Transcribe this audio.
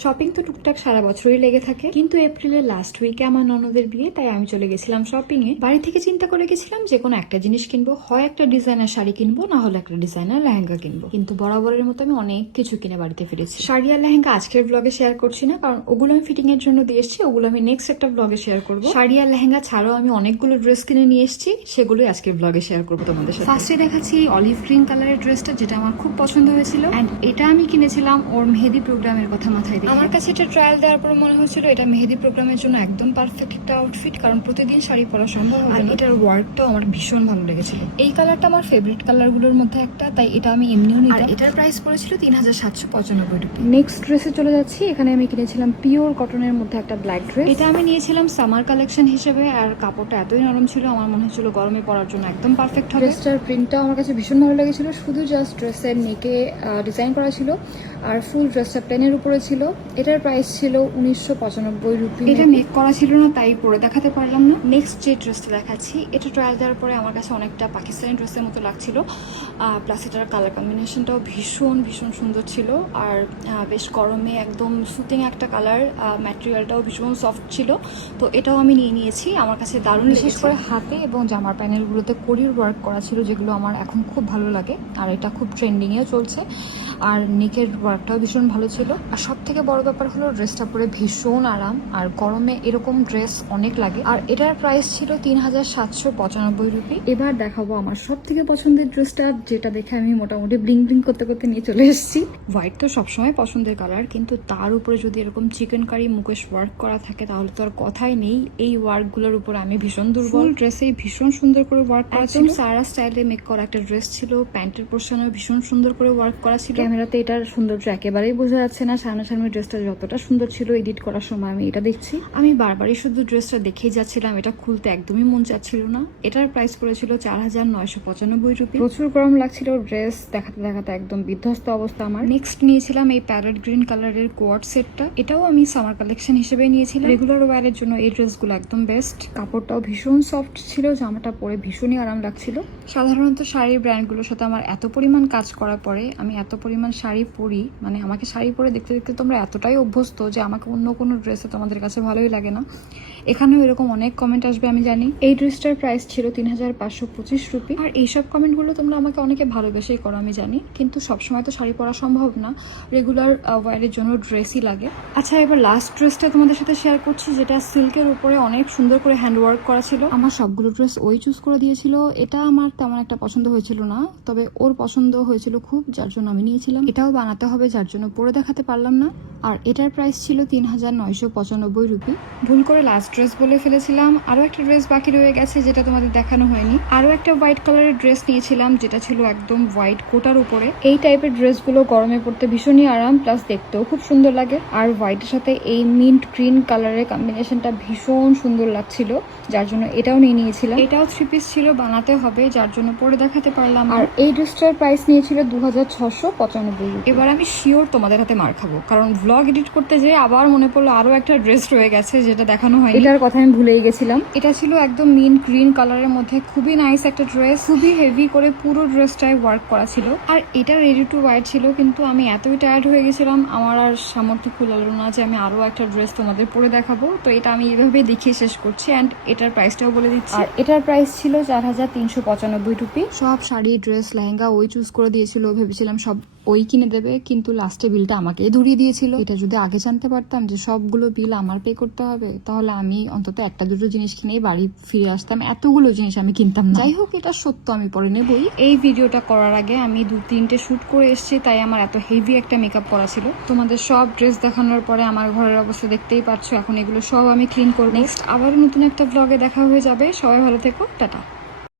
Shopping তো টুকটাক সারা বছরই লেগে থাকে, কিন্তু এপ্রিলের লাস্ট উইকে আমার ননদের বিয়ে, তাই আমি চলে গেছিলাম শপিং এ। বাড়ি থেকে চিন্তা করে গেছিলাম যে কোনো একটা জিনিস কিনবো, হয় একটা ডিজাইনার শাড়ি কিনবো, না হলে একটা ডিজাইনার লেহেঙ্গা কিনবো। কিন্তু বরাবরের মতো আমি অনেক কিছু কিনে বাড়িতে ফিরেছি। শাড়ি আর লেহেঙ্গা আজকের ব্লগে শেয়ার করছি না, কারণ ওগুলো আমি ফিটিং এর জন্য দিয়ে এসেছি, ওগুলো আমি নেক্সট একটা ব্লগে শেয়ার করবো। শাড়ি আর লেহেঙ্গা ছাড়াও আমি অনেকগুলো ড্রেস কিনে নিয়ে এসেছি, সেগুলোই আজকের ব্লগে শেয়ার করবো তোমাদের সাথে। ফার্স্টে দেখাচ্ছি অলিভ গ্রিন কালারের ড্রেসটা, যেটা আমার খুব পছন্দ হয়েছিল, এন্ড এটা আমি কিনেছিলাম ওর মেহেদি প্রোগ্রামের কথা মাথায় দিয়ে। আমার কাছে এটা ট্রায়াল দেওয়ার পর মনে হচ্ছিল এটা মেহেদি প্রোগ্রামের জন্য একদম পারফেক্ট একটা আউটফিট, কারণ প্রতিদিন শাড়ি পরা সম্ভব হবে না। এটার ওয়ার্কটাও আমার ভীষণ ভালো লেগেছিল। এই কালারটা আমার ফেভারিট কালারগুলোর মধ্যে একটা, তাই এটা আমি এমনিও নিতাম। আর এটার প্রাইস পড়েছিল 3795 টাকা। নেক্সট ড্রেসে চলে যাচ্ছি। এখানে আমি কিনেছিলাম পিওর কটনের মধ্যে একটা ব্ল্যাক ড্রেস। এটা আমি নিয়েছিলাম সামার কালেকশন হিসেবে, আর কাপড়টা এতই নরম ছিল আমার মনে হচ্ছিল গরমে পরার জন্য একদম পারফেক্ট হবে। ড্রেসটার প্রিন্টটা আমার কাছে ভীষণ ভালো লেগেছিল, শুধু জাস্ট ড্রেসের নেকে ডিজাইন করা ছিল, আর ফুল ড্রেসটা প্লেনের উপরে ছিল। এটার প্রাইস ছিল 1995 রুপি। এটা মেক করা ছিল না, তাই পরে দেখাতে পারলাম না। নেক্সট যে ড্রেসটা দেখাচ্ছি, এটা ট্রায়াল দেওয়ার পরে আমার কাছে অনেকটা পাকিস্তানি ড্রেসের মতো লাগছিল, প্লাস এটার কালার কম্বিনেশনটাও ভীষণ ভীষণ সুন্দর ছিল, আর বেশ গরমে একদম সুতিং একটা কালার, ম্যাটেরিয়ালটাও ভীষণ সফট ছিল, তো এটাও আমি নিয়ে নিয়েছি। আমার কাছে দারুণ, বিশেষ করে হাতে এবং জামার প্যানেলগুলোতে কোরিয়ার ওয়ার্ক করা ছিল, যেগুলো আমার এখন খুব ভালো লাগে, আর এটা খুব ট্রেন্ডিংয়েও চলছে। আর নেকের ওয়ার্কটাও ভীষণ ভালো ছিল, আর সব থেকে বড় ব্যাপার হলো ড্রেসটা পরে ভীষণ আরাম, আর গরমে এরকম ড্রেস অনেক লাগে। আর এটার প্রাইস ছিল 3795 রুপি। এবার দেখাবো আমার সব থেকে পছন্দের ড্রেসটা, যেটা দেখে আমি মোটামুটি ব্লিং ব্লিং করতে করতে নিয়ে চলে এসেছি। হোয়াইট তো সবসময় পছন্দের কালার, কিন্তু তার উপরে যদি এরকম চিকেন কারি মুকেশ ওয়ার্ক করা থাকে তাহলে তো আর কথাই নেই। এই ওয়ার্কগুলোর উপর আমি ভীষণ দুর্বল। ড্রেসে ভীষণ সুন্দর করে ওয়ার্ক করা ছিল, সারা স্টাইলে মেক করা একটা ড্রেস ছিল। প্যান্টের পোর্শনেও ভীষণ সুন্দর করে ওয়ার্ক করা ছিল। ক্যামেরাতে এটার সৌন্দর্য একেবারেই বোঝা যাচ্ছে না, সামনাসামনি ড্রেসটা যতটা সুন্দর ছিল এডিট করার সময় আমি এটা দেখছি। আমি বারবারই শুধু ড্রেসটা দেখেই যাচ্ছিলাম, এটা খুলতে একদমই মন চাচ্ছিল না। এটার প্রাইস পড়েছিল 4995 রুপি। প্রচুর গরম লাগছিল, ড্রেস দেখাতে দেখাতে একদম বিধ্বস্ত অবস্থা আমার। নেক্সট নিয়েছিলাম এই প্যারেট গ্রিন কালারের কোয়ার্ড সেটটা। এটাও আমি সামার কালেকশন হিসেবে নিয়েছিলাম। রেগুলার ওয়্যারের জন্য এই ড্রেসগুলো একদম বেস্ট। কাপড়টাও ভীষণ সফট ছিল, জামাটা পরে ভীষণই আরাম লাগছিল। সাধারণত শাড়ির ব্র্যান্ডগুলোর সাথে আমার এত পরিমাণ কাজ করার পরে আমি এত পরিমাণ শাড়ি পরি, মানে আমাকে শাড়ি পরে দেখতে দেখতে তোমরা এতটাই অভ্যস্ত যে আমাকে অন্য কোনো ড্রেসে তোমাদের কাছে ভালোই লাগে না। এখানেও এরকম অনেক কমেন্ট আসবে আমি জানি। এই ড্রেসটার প্রাইস ছিল 3525 রুপি। আর এইসব কমেন্টগুলো তোমরা আমাকে অনেকে ভালোবেসেই করো আমি জানি, কিন্তু সবসময় তো শাড়ি পরা সম্ভব না, রেগুলার ওয়্যারের জন্য ড্রেসই লাগে। আচ্ছা, এবার লাস্ট ড্রেসটা তোমাদের সাথে শেয়ার করছি, যেটা সিল্কের উপরে অনেক সুন্দর করে হ্যান্ড ওয়ার্ক করা ছিল। আমার সবগুলো ড্রেস ওই চুজ করে দিয়েছিল। এটা আমার তেমন একটা পছন্দ হয়েছিল না, তবে ওর পছন্দ হয়েছিল খুব, যার জন্য আমি নিয়েছিলাম। এটাও বানাতে হবে, যার জন্য পরে দেখাতে পারলাম না। আর এটার প্রাইস ছিল 3995 রুপি। ভুল করে লাস্ট ড্রেস বলে ফেলেছিলাম। আরো একটা ড্রেস বাকি রয়ে গেছে, যেটা তোমাদের দেখানো হয়নি। আরো একটা হোয়াইট কালারের ড্রেস নিয়েছিলাম, যেটা ছিল একদম হোয়াইট কোটার উপরে। এই টাইপের ড্রেসগুলো গরমে পড়তে ভীষণই আরাম, প্লাস দেখতেও খুব সুন্দর লাগে। আর হোয়াইটের সাথে এই মিন্ট গ্রিন কালারের কম্বিনেশনটা ভীষণ সুন্দর লাগছিল, যার জন্য এটাও নিয়ে নিয়েছিলাম। এটাও 3 পিস ছিল, বানাতে হবে, যার জন্য পরে দেখাতে পারলাম। আর এই ড্রেসটার প্রাইস নিয়েছিল 2695। এবার আমি শিওর তোমাদের হাতে মার খাবো, কারণ ব্লগ এডিট করতে যেয়ে আবার মনে পড়লো আরো একটা ড্রেস রয়ে গেছে, যেটা দেখানো হয়। এটার কথা আমি ভুলেই গেছিলাম। এটা ছিল একদম মিন্ট গ্রিন কালারের মধ্যে, খুবই নাইস একটা ড্রেস, খুবই হেভি করে পুরো ড্রেসটায় ওয়ার্ক করা ছিল। আর এটা রেডি টু ওয়্যার ছিল, কিন্তু আমি এতই টায়ার্ড হয়ে গেছিলাম, আমার আর সামর্থ্য কুলালো না যে আমি আরো একটা ড্রেস তোমাদের পরে দেখাবো। তো এটা আমি এইভাবে দেখিয়ে শেষ করছি, অ্যান্ড এটার প্রাইসটাও বলে দিচ্ছি। আর এটার প্রাইস ছিল 4395 রুপি। সব শাড়ি, ড্রেস, লেহেঙ্গা ওই চুজ করে দিয়েছিল, ভেবেছিলাম সব ওই কিনে দেবে, কিন্তু লাস্টে বিলটা আমাকেই ধরিয়ে দিয়েছিল। এটা যদি আগে জানতে পারতাম যে সবগুলো বিল আমার পে করতে হবে, তাহলে আমি অন্তত একটা দুটো জিনিস কিনেই বাড়ি ফিরে আসতাম, এতগুলো জিনিস আমি কিনতাম না। যাই হোক, এটা সত্য, আমি পরে নেবই। এই ভিডিওটা করার আগে আমি 2-3টে শুট করে এসেছি, তাই আমার এত হেভি একটা মেকআপ করা ছিল। তোমাদের সব ড্রেস দেখানোর পরে আমার ঘরের অবস্থা দেখতেই পাচ্ছ। এখন এগুলো সব আমি ক্লিন করবো। নেক্সট আবারও নতুন একটা ব্লগে দেখা হয়ে যাবে। সবাই ভালো থেকো, টাটা।